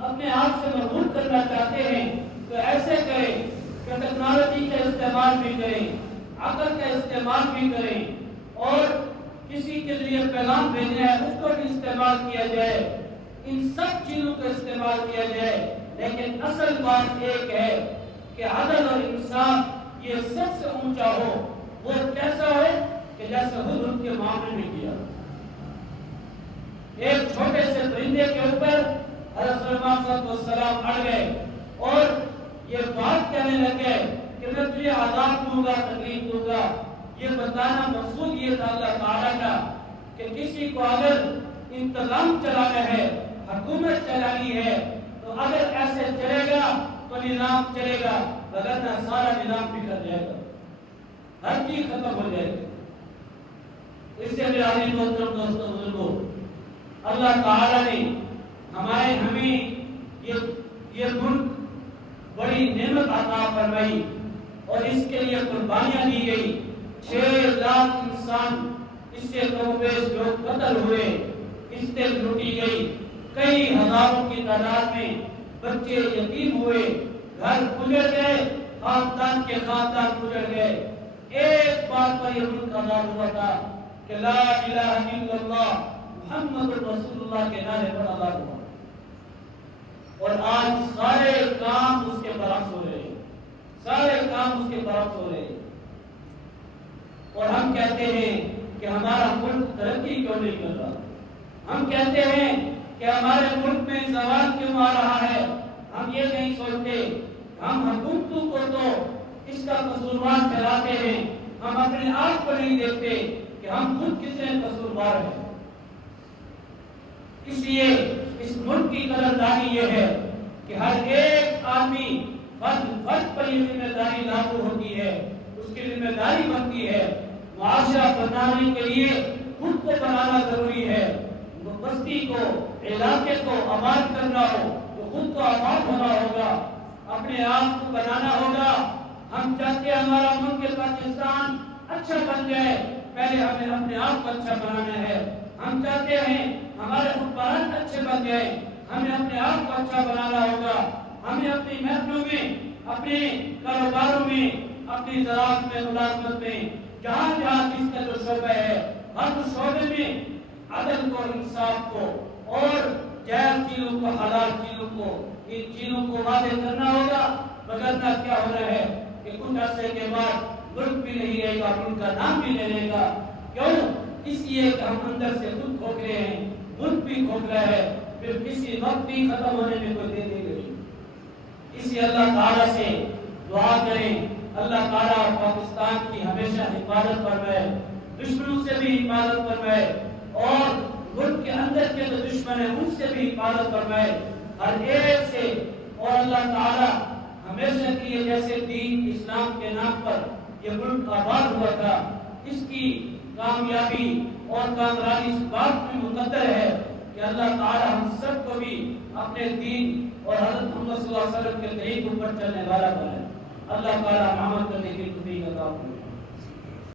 اپنے آپ سے مربوط کرنا چاہتے ہیں تو ایسے کریں کہ ٹیکنالوجی کا استعمال بھی کریں، عقل کا استعمال بھی کریں، اور کسی کے لیے پیغام بھیجنا ہے اس کو بھی استعمال کیا جائے، ان سب چیزوں کا استعمال کیا جائے، لیکن اصل بات ایک ہے کہ عدل اور انصاف یہ سب سے اونچا ہو۔ وہ کیسا ہو کہ جیسے حضرت کے معاملے میں کیا، ایک چھوٹے سے پرندے کے اوپر حضرت سلیمان صلی اللہ علیہ وسلم اڑ گئے اور یہ بات کہنے لگے کہ میں تجھے عذاب دوں گا، تکلیف دوں گا۔ یہ بتانا مقصود یہ تھا اللہ تعالیٰ کا کہ کسی کو اگر انتظام چلانا ہے، حکومت چلانی ہے، تو اگر ایسے چلے گا تو نظام چلے گا، ورنہ سارا نظام بگڑ جائے گا، ہر چیز ختم ہو جائے گی۔ اس سے میرے عزیز محترم دوستوں بزرگوں، اللہ تعالیٰ نے ہمیں یہ ملک بڑی نعمت عطا فرمائی اور اس کے لیے قربانیاں دی گئی۔ 6 لاکھ انسان، اس سے کم و بیش لوگ قتل ہوئے، عزتیں لوٹی گئی، کئی ہزاروں کی تعداد میں بچے یتیم ہوئے، گھر اجڑ گئے، خاندان کے خاندان اجڑ گئے۔ ایک بات پر یہ ملک آزاد ہوا تھا کہ لا الہ الا اللہ محمد رسول اللہ کے نعرے پر آزاد ہوا، اور آج سارے کام اس کے برعکس ہو رہے ہیں، سارے کام اس کے برعکس ہو رہے ہیں، اور ہم کہتے ہیں کہ ہمارا ملک ترقی کیوں نہیں کر رہا، ہم کہتے ہیں کہ ہمارے ملک میں زوال کیوں آ رہا ہے۔ ہم یہ نہیں سوچتے، ہم حکومتوں کو تو اس کا قصوروار ٹھہراتے ہیں، ہم اپنے آپ کو نہیں دیکھتے کہ ہم خود کتنے قصوروار ہیں۔ اس لیے اس ملک کی قدردانی یہ ہے کہ ہر ایک آدمی فرد پر یہ ذمہ داری لاگو ہوتی ہے، اس کی ذمہ داری بنتی ہے۔ معاشرہ بنانے کے لیے خود کو بنانا ضروری ہے، بستی کو، علاقے کو آباد کرنا ہو تو خود کو آباد ہونا ہوگا، اپنے آپ کو بنانا ہوگا۔ ہم چاہتے ہیں ہمارا ملک پاکستان اچھا بن جائے، پہلے ہمیں اپنے آپ کو اچھا بنانا ہے۔ ہم چاہتے ہیں ہمارے حکمران اچھے بن جائیں، ہمیں اپنے آپ کو اچھا بنانا ہوگا۔ ہمیں اپنی محفلوں میں، اپنے کاروباروں میں، اپنی زراعت میں، ملازمت میں، جہاں جہاں جس کا جو شعبہ ہے، ہر شعبے میں عدل کو، انصاف کو اور جائز چیزوں کو، حلال چیزوں کو، ان چیزوں کو واضح کرنا ہوگا، وگرنہ کیا ہونا ہے کہ کچھ عرصے کے بعد ملک بھی نہیں رہے گا، ملک کا نام بھی نہیں رہے گا۔ کیوں؟ اس لیے کہ ہم اندر سے خود کھوکھلے ہیں، ملک بھی کھوکھلا ہے، پھر کسی وقت بھی ختم ہونے میں کوئی دیر نہیں لگی۔ اس لیے اللہ تعالیٰ سے دعا کریں، اللہ تعالیٰ پاکستان کی ہمیشہ حفاظت فرمائے، دشمنوں سے بھی حفاظت فرمائے، اور ملک کے اندر کے جو دشمن ہیں ان سے بھی حفاظت فرمائے، ہر ایک سے۔ اور اللہ تعالیٰ ہمیشہ کی یہ جیسے دین اسلام کے نام پر یہ ملک آباد ہوا تھا، اس کی کامیابی اور کامرانی اس بات میں مقدر ہے کہ اللہ تعالیٰ ہم سب کو بھی اپنے دین اور حضرت محمد صلی اللہ علیہ وسلم کے طریق پر چلنے والا بنائے۔ اللہ تعالیٰ عمل کرنے کی توفیق عطا فرمائے۔